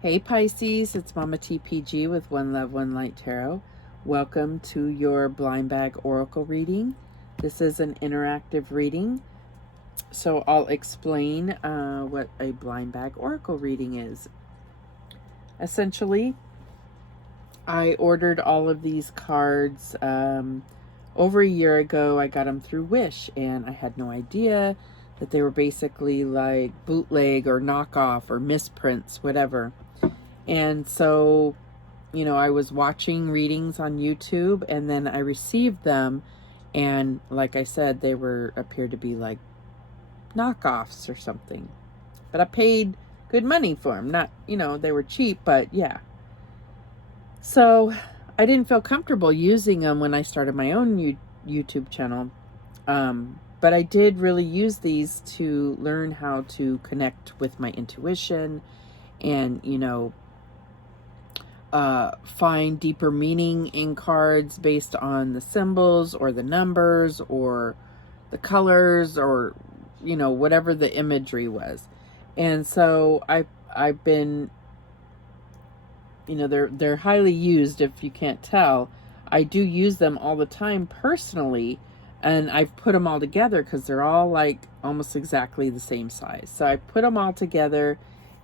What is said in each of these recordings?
Hey Pisces, it's Mama TPG with One Love, One Light Tarot. Welcome to your blind bag oracle reading. This is an interactive reading, so I'll explain what a blind bag oracle reading is. Essentially, I ordered all of these cards over a year ago. I got them through Wish, and I had no idea that they were basically like bootleg or knockoff or misprints, whatever. And so, I was watching readings on YouTube, and then I received them, and like I said, they appeared to be like knockoffs or something. But I paid good money for them. Not, they were cheap, but yeah. So I didn't feel comfortable using them when I started my own YouTube channel. But I did really use these to learn how to connect with my intuition and, find deeper meaning in cards based on the symbols or the numbers or the colors or, whatever the imagery was. And so I've been, they're highly used if you can't tell. I do use them all the time personally, and I've put them all together because they're all like almost exactly the same size. So I put them all together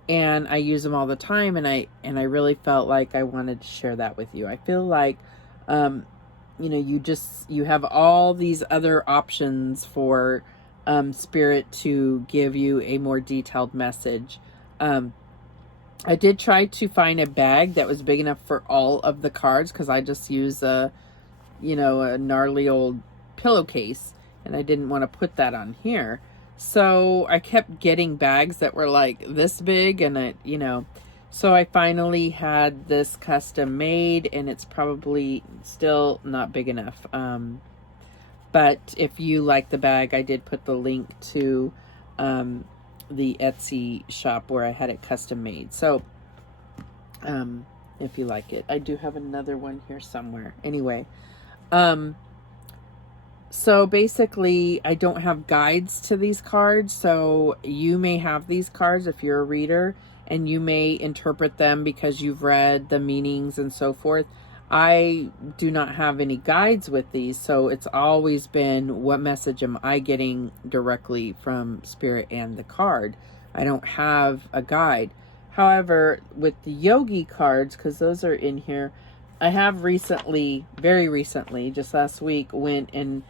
and I use them all the time, and I really felt like I wanted to share that with you. I feel like you have all these other options for Spirit to give you a more detailed message. I did try to find a bag that was big enough for all of the cards, because I just use a gnarly old pillowcase, and I didn't want to put that on here. So I kept getting bags that were like this big, and so I finally had this custom made, and it's probably still not big enough. But if you like the bag, I did put the link to the Etsy shop where I had it custom made. So if you like it, I do have another one here somewhere. Anyway, so basically I don't have guides to these cards. So you may have these cards if you're a reader, and you may interpret them because you've read the meanings and so forth. I do not have any guides with these, so it's always been, what message am I getting directly from Spirit and the card? I don't have a guide. However, with the Yogi cards, because those are in here, I have very recently, just last week, went and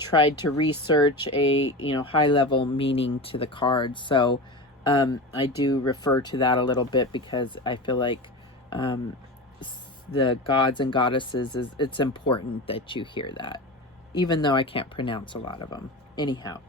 tried to research a high-level meaning to the cards. So I do refer to that a little bit, because I feel like the gods and goddesses, it's important that you hear that, even though I can't pronounce a lot of them. Anyhow,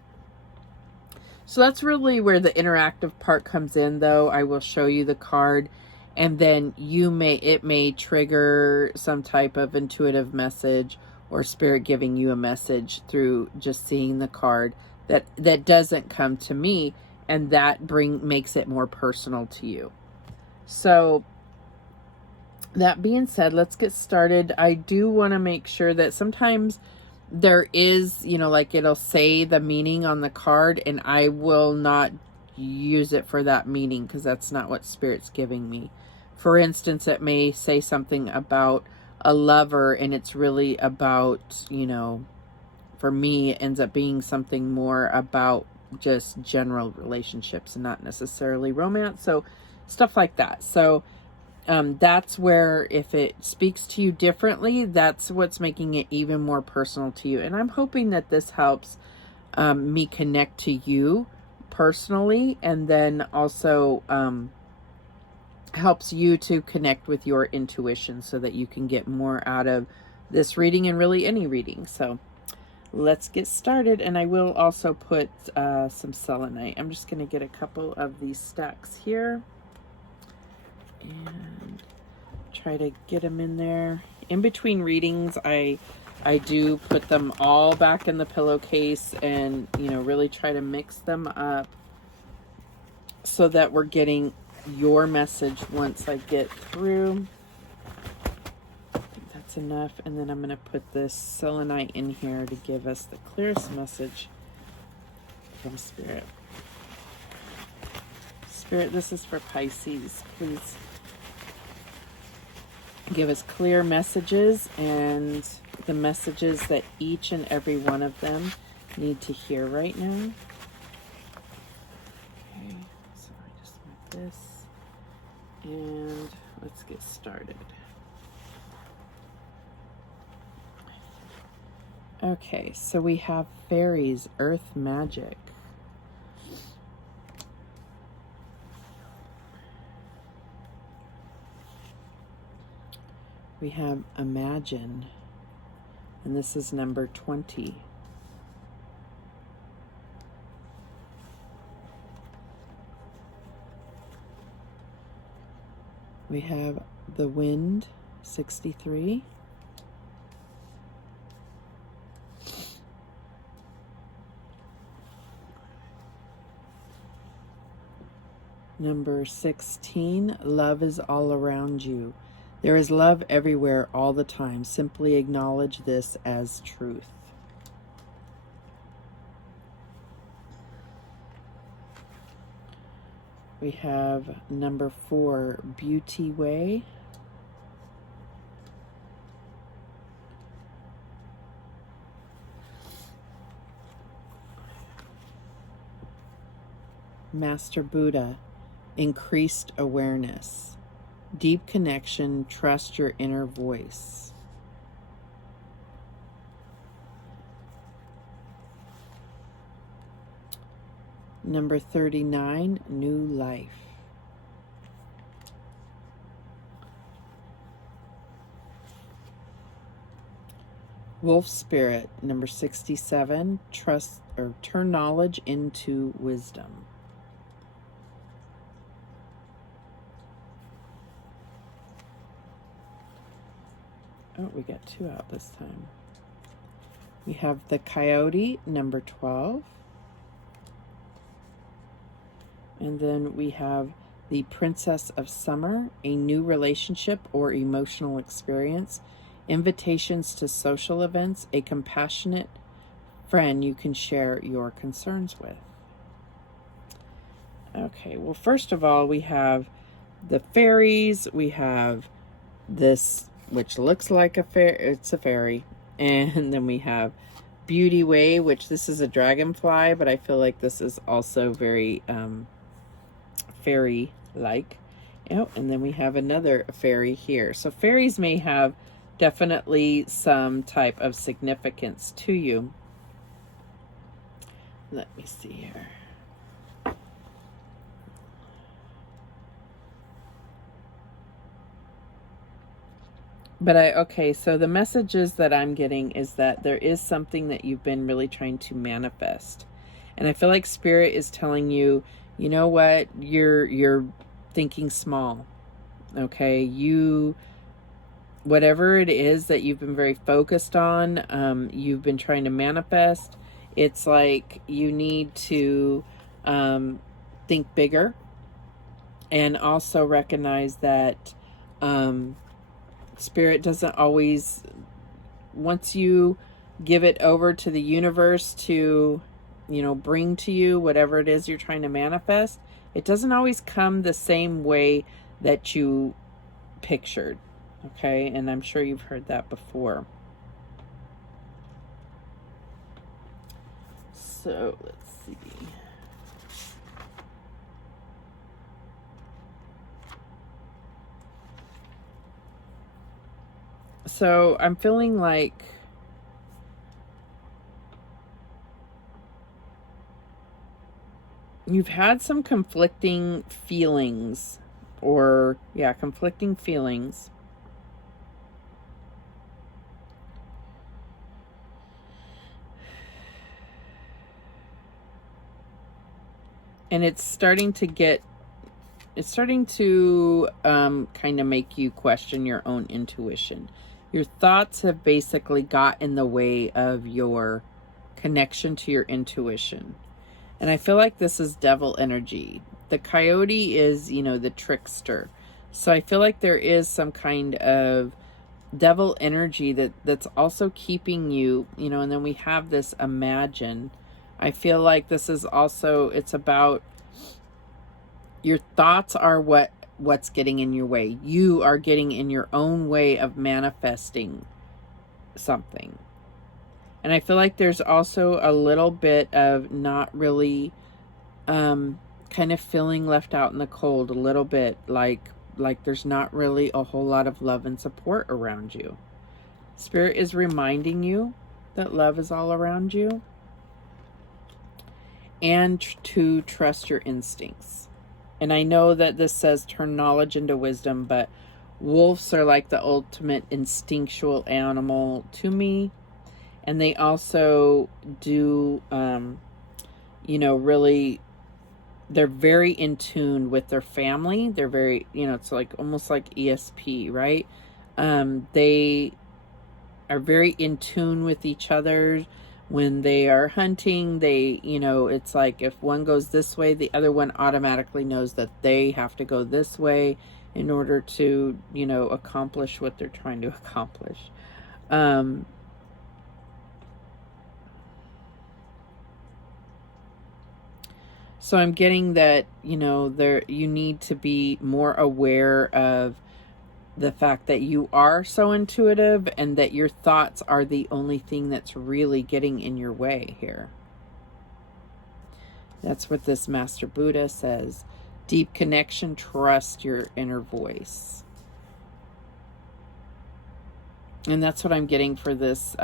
so that's really where the interactive part comes in, though. I will show you the card, and then it may trigger some type of intuitive message, or Spirit giving you a message through just seeing the card that doesn't come to me, and that makes it more personal to you. So that being said, let's get started. I do want to make sure that sometimes there is, like it'll say the meaning on the card, and I will not use it for that meaning, because that's not what Spirit's giving me. For instance, it may say something about a lover, and it's really about, for me, it ends up being something more about just general relationships and not necessarily romance. So stuff like that. So that's where, if it speaks to you differently, that's what's making it even more personal to you. And I'm hoping that this helps me connect to you personally, and then also helps you to connect with your intuition, so that you can get more out of this reading, and really any reading. So let's get started. And I will also put some selenite. I'm just going to get a couple of these stacks here and try to get them in there. In between readings, I do put them all back in the pillowcase, and really try to mix them up so that we're getting your message once I get through. I think that's enough. And then I'm going to put this selenite in here to give us the clearest message from Spirit. Spirit, this is for Pisces. Please give us clear messages and the messages that each and every one of them need to hear right now. Okay, so I just want this. And let's get started. Okay, so we have fairies, earth magic. We have imagine, and this is number 20. We have the wind, 63. Number 16, love is all around you. There is love everywhere all the time. Simply acknowledge this as truth. We have number 4, beauty way. Master Buddha, increased awareness. Deep connection, trust your inner voice. Number 39, new life. Wolf spirit, number 67, trust or turn knowledge into wisdom. Oh, we got 2 out this time. We have the coyote, number 12. And then we have the princess of summer, a new relationship or emotional experience, invitations to social events, a compassionate friend you can share your concerns with. Okay, well, first of all, we have the fairies. We have this, which looks like a fairy. It's a fairy. And then we have beauty way, which this is a dragonfly, but I feel like this is also very fairy-like. Oh, and then we have another fairy here. So fairies may have definitely some type of significance to you. Let me see here. But okay, so the messages that I'm getting is that there is something that you've been really trying to manifest. And I feel like Spirit is telling you, you know what, you're thinking small. Okay, whatever it is that you've been very focused on, you've been trying to manifest, it's like you need to think bigger and also recognize that Spirit doesn't always, once you give it over to the universe to, bring to you whatever it is you're trying to manifest, it doesn't always come the same way that you pictured. Okay, and I'm sure you've heard that before. So let's see. So I'm feeling like you've had some conflicting feelings, conflicting feelings. And it's starting to kind of make you question your own intuition. Your thoughts have basically got in the way of your connection to your intuition. And I feel like this is devil energy. The coyote is, the trickster. So I feel like there is some kind of devil energy that's also keeping you, and then we have this imagine. I feel like this is also, it's about Your thoughts are what's getting in your way. You are getting in your own way of manifesting something. And I feel like there's also a little bit of not really kind of feeling left out in the cold, a little bit like there's not really a whole lot of love and support around you. Spirit is reminding you that love is all around you, and to trust your instincts. And I know that this says turn knowledge into wisdom, but wolves are like the ultimate instinctual animal to me. And they also do, really, they're very in tune with their family. They're very, it's like almost like ESP, right? They are very in tune with each other. When they are hunting, they, it's like if one goes this way, the other one automatically knows that they have to go this way in order to, accomplish what they're trying to accomplish. So I'm getting that, you need to be more aware of the fact that you are so intuitive and that your thoughts are the only thing that's really getting in your way here. That's what this Master Buddha says. Deep connection, trust your inner voice. And that's what I'm getting for this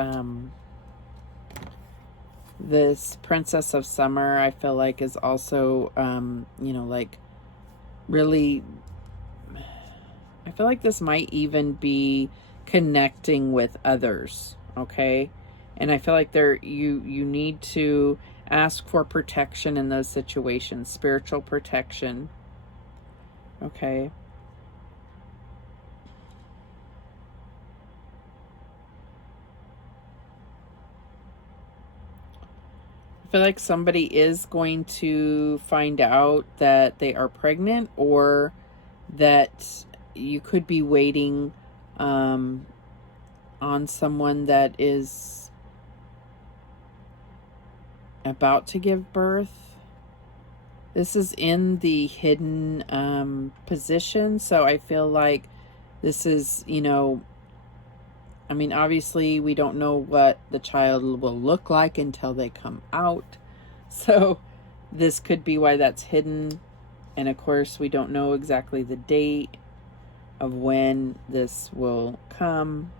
this Princess of Summer. I feel like is also really, I feel like this might even be connecting with others, okay? And I feel like you need to ask for protection in those situations, spiritual protection, okay? I feel like somebody is going to find out that they are pregnant, or that you could be waiting on someone that is about to give birth. This is in the hidden position, so I feel like this is, obviously we don't know what the child will look like until they come out. So this could be why that's hidden. And of course, we don't know exactly the date of when this will come.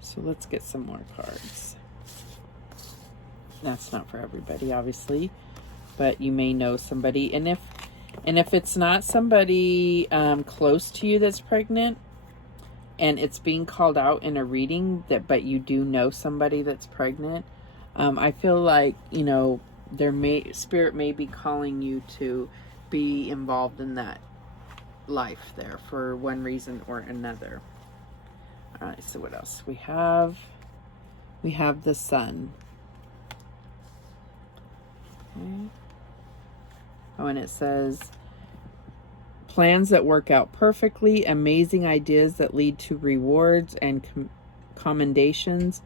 So let's get some more cards. That's not for everybody, obviously, but you may know somebody. And if it's not somebody close to you that's pregnant, and it's being called out in a reading, but you do know somebody that's pregnant, I feel like, Spirit may be calling you to be involved in that life there for one reason or another. All right, so what else we have? We have the Sun. Okay. Oh, and it says, plans that work out perfectly, amazing ideas that lead to rewards and commendations,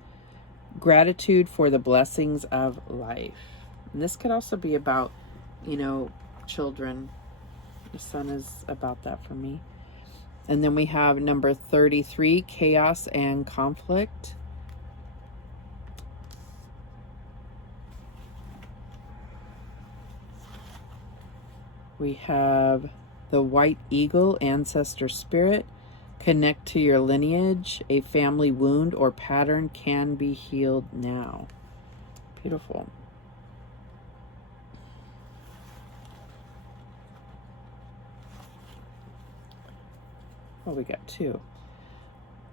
gratitude for the blessings of life. And this could also be about, children. The Sun is about that for me. And then we have number 33, chaos and conflict. We have the White Eagle, ancestor spirit. Connect to your lineage. A family wound or pattern can be healed now. Beautiful. Oh, we got two.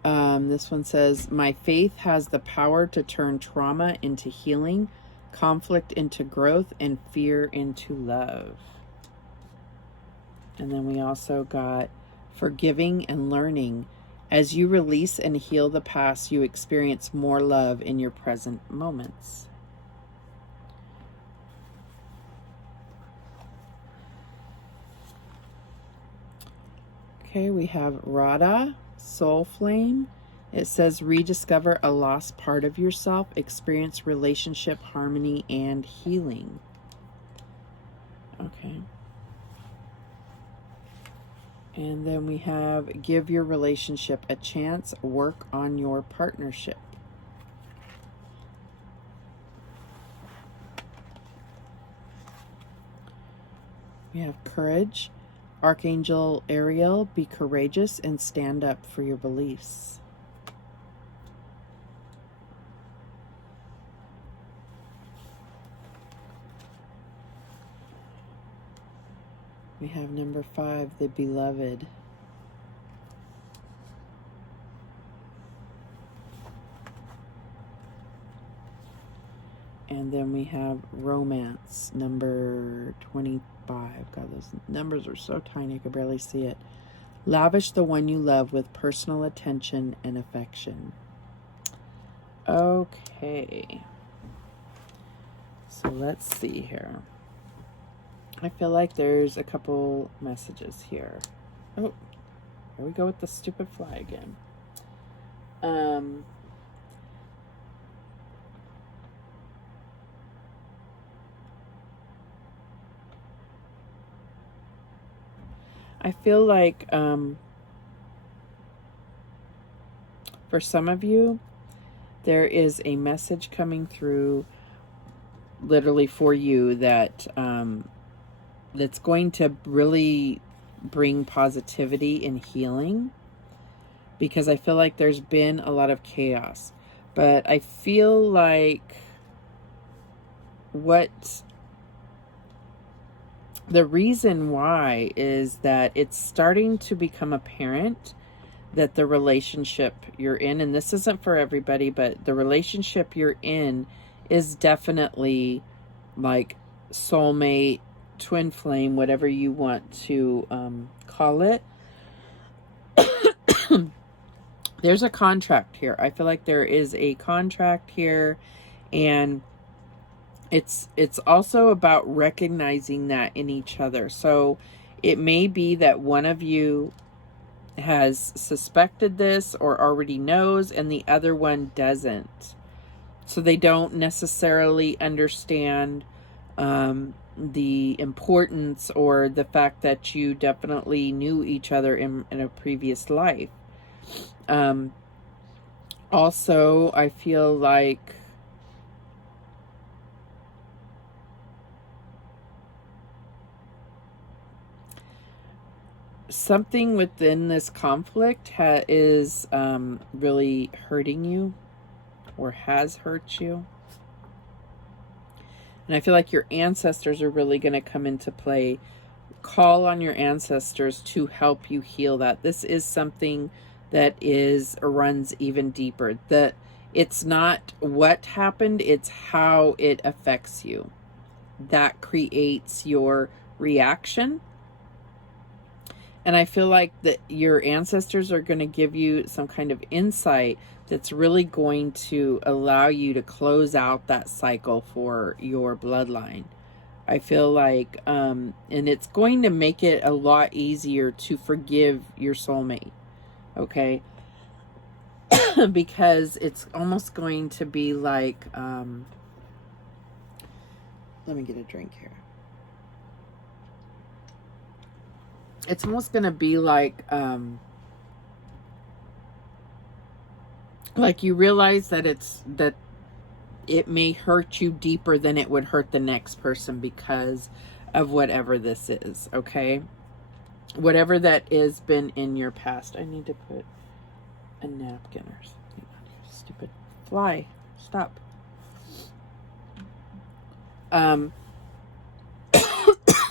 This one says, my faith has the power to turn trauma into healing, conflict into growth, and fear into love. And then we also got forgiving and learning. As you release and heal the past, you experience more love in your present moments. Okay, we have Radha, soul flame. It says rediscover a lost part of yourself, experience relationship harmony and healing. Okay. And then we have give your relationship a chance, work on your partnership. We have courage. Archangel Ariel, be courageous and stand up for your beliefs. We have number 5, the beloved. And then we have romance, number 25. God, those numbers are so tiny I can barely see it. Lavish the one you love with personal attention and affection. Okay. So let's see here. I feel like there's a couple messages here. Oh, here we go with the stupid fly again. I feel like for some of you, there is a message coming through literally for you that that's going to really bring positivity and healing, because I feel like there's been a lot of chaos. But I feel like the reason why is that it's starting to become apparent that the relationship you're in, and this isn't for everybody, but the relationship you're in is definitely like soulmate, twin flame, whatever you want to call it. There's a contract here. I feel like there is a contract here, and it's also about recognizing that in each other. So it may be that one of you has suspected this or already knows, and the other one doesn't. So they don't necessarily understand the importance or the fact that you definitely knew each other in a previous life. Also, I feel like something within this conflict is really hurting you or has hurt you. And I feel like your ancestors are really going to come into play. Call on your ancestors to help you heal that. This is something that runs even deeper. That it's not what happened, it's how it affects you. That creates your reaction. And I feel like that your ancestors are going to give you some kind of insight that's really going to allow you to close out that cycle for your bloodline. I feel like, and it's going to make it a lot easier to forgive your soulmate, okay? Because it's almost going to be like, let me get a drink here. It's almost going to be like you realize that it may hurt you deeper than it would hurt the next person because of whatever this is, okay? Whatever that has been in your past. I need to put a napkin or something on here. Stupid fly. Stop.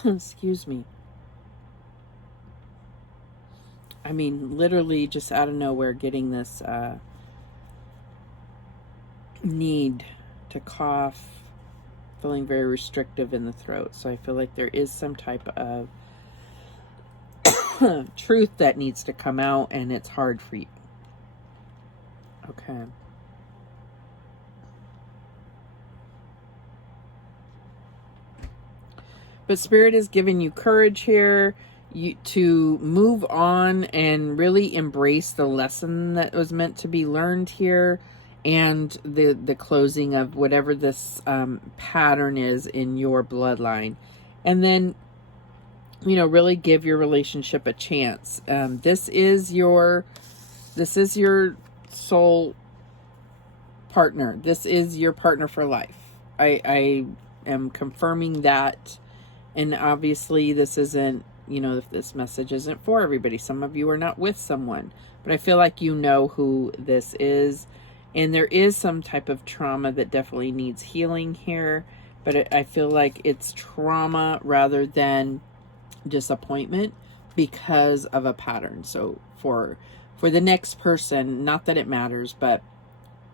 Excuse me. I mean, literally just out of nowhere getting this need to cough, feeling very restrictive in the throat. So I feel like there is some type of truth that needs to come out, and it's hard for you. Okay. But Spirit is giving you courage here to move on and really embrace the lesson that was meant to be learned here, and the closing of whatever this pattern is in your bloodline. And then, you know, really give your relationship a chance. This is your soul partner. This is your partner for life. I am confirming that. And obviously this isn't, you know, if this message isn't for everybody. Some of you are not with someone, but I feel like you know who this is. And there is some type of trauma that definitely needs healing here. But I feel like it's trauma rather than disappointment because of a pattern. So for the next person, not that it matters, but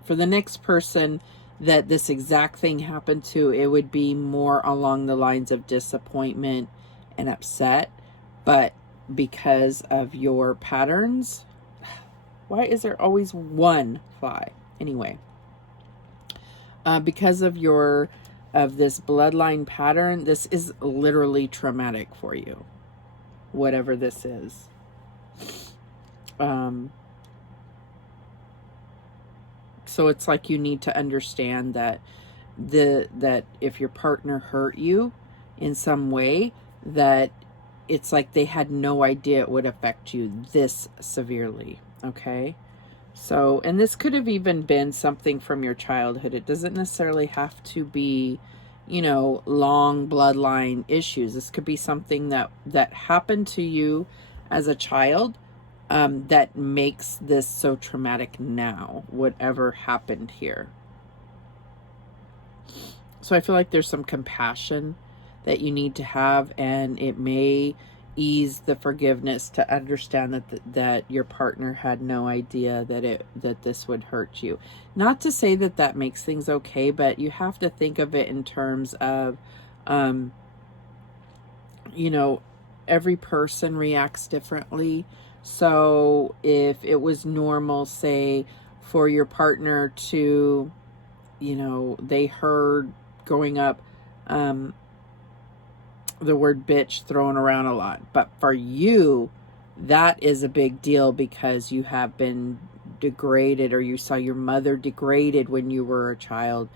for the next person that this exact thing happened to, it would be more along the lines of disappointment and upset. But because of your patterns, why is there always one fly? Anyway, because of this bloodline pattern, this is literally traumatic for you, whatever this is. So it's like you need to understand that that if your partner hurt you in some way, that it's like they had no idea it would affect you this severely. Okay. So, and this could have even been something from your childhood. It doesn't necessarily have to be, you know, long bloodline issues. This could be something that happened to you as a child, that makes this so traumatic now, whatever happened here. So I feel like there's some compassion that you need to have, and it may ease the forgiveness to understand that your partner had no idea that this would hurt you. Not to say that makes things okay, but you have to think of it in terms of, you know, every person reacts differently. So if it was normal, say, for your partner to, you know, they heard growing up the word bitch thrown around a lot, but for you, that is a big deal because you have been degraded, or you saw your mother degraded when you were a child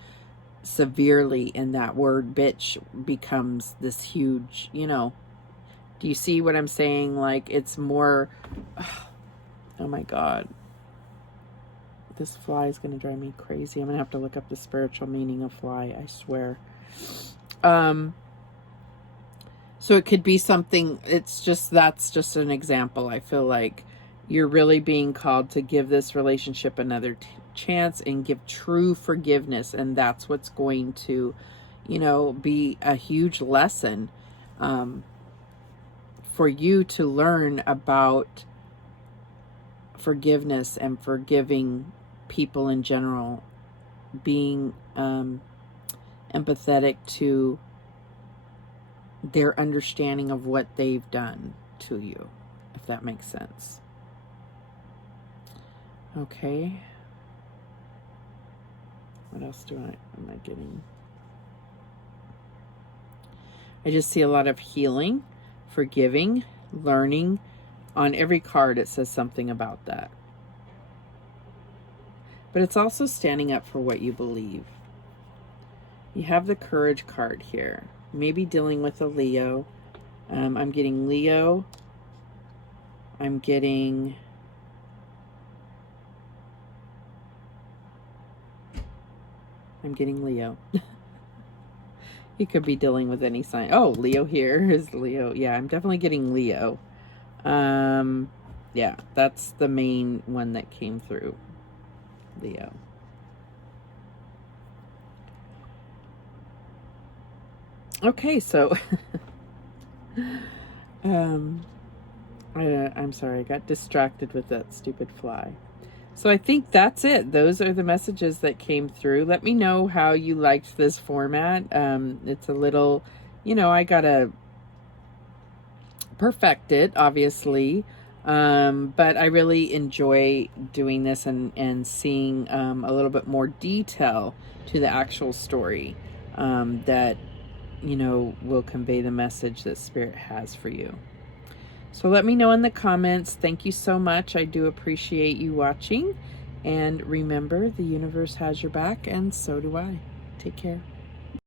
severely, and that word bitch becomes this huge, you know. Do you see what I'm saying? Like, it's more, oh my God. This fly is going to drive me crazy. I'm going to have to look up the spiritual meaning of fly, I swear. So it could be something, that's just an example. I feel like you're really being called to give this relationship another chance and give true forgiveness. And that's what's going to, you know, be a huge lesson, for you to learn about forgiveness and forgiving people in general, being empathetic to their understanding of what they've done to you, if that makes sense. Okay. What else am I getting? I just see a lot of healing, forgiving, learning. On every card it says something about that. But it's also standing up for what you believe. You have the Courage card here. Maybe dealing with a Leo. I'm getting Leo. I'm getting Leo. You could be dealing with any sign. Oh, Leo here is Leo. Yeah, I'm definitely getting Leo. Yeah, that's the main one that came through. Leo. Okay, so I'm sorry, I got distracted with that stupid fly. So I think that's it. Those are the messages that came through. Let me know how you liked this format. It's a little, you know, I gotta perfect it, obviously. But I really enjoy doing this and seeing a little bit more detail to the actual story that, you know, will convey the message that Spirit has for you. So let me know in the comments. Thank you so much. I do appreciate you watching. And remember, the universe has your back, and so do I. Take care.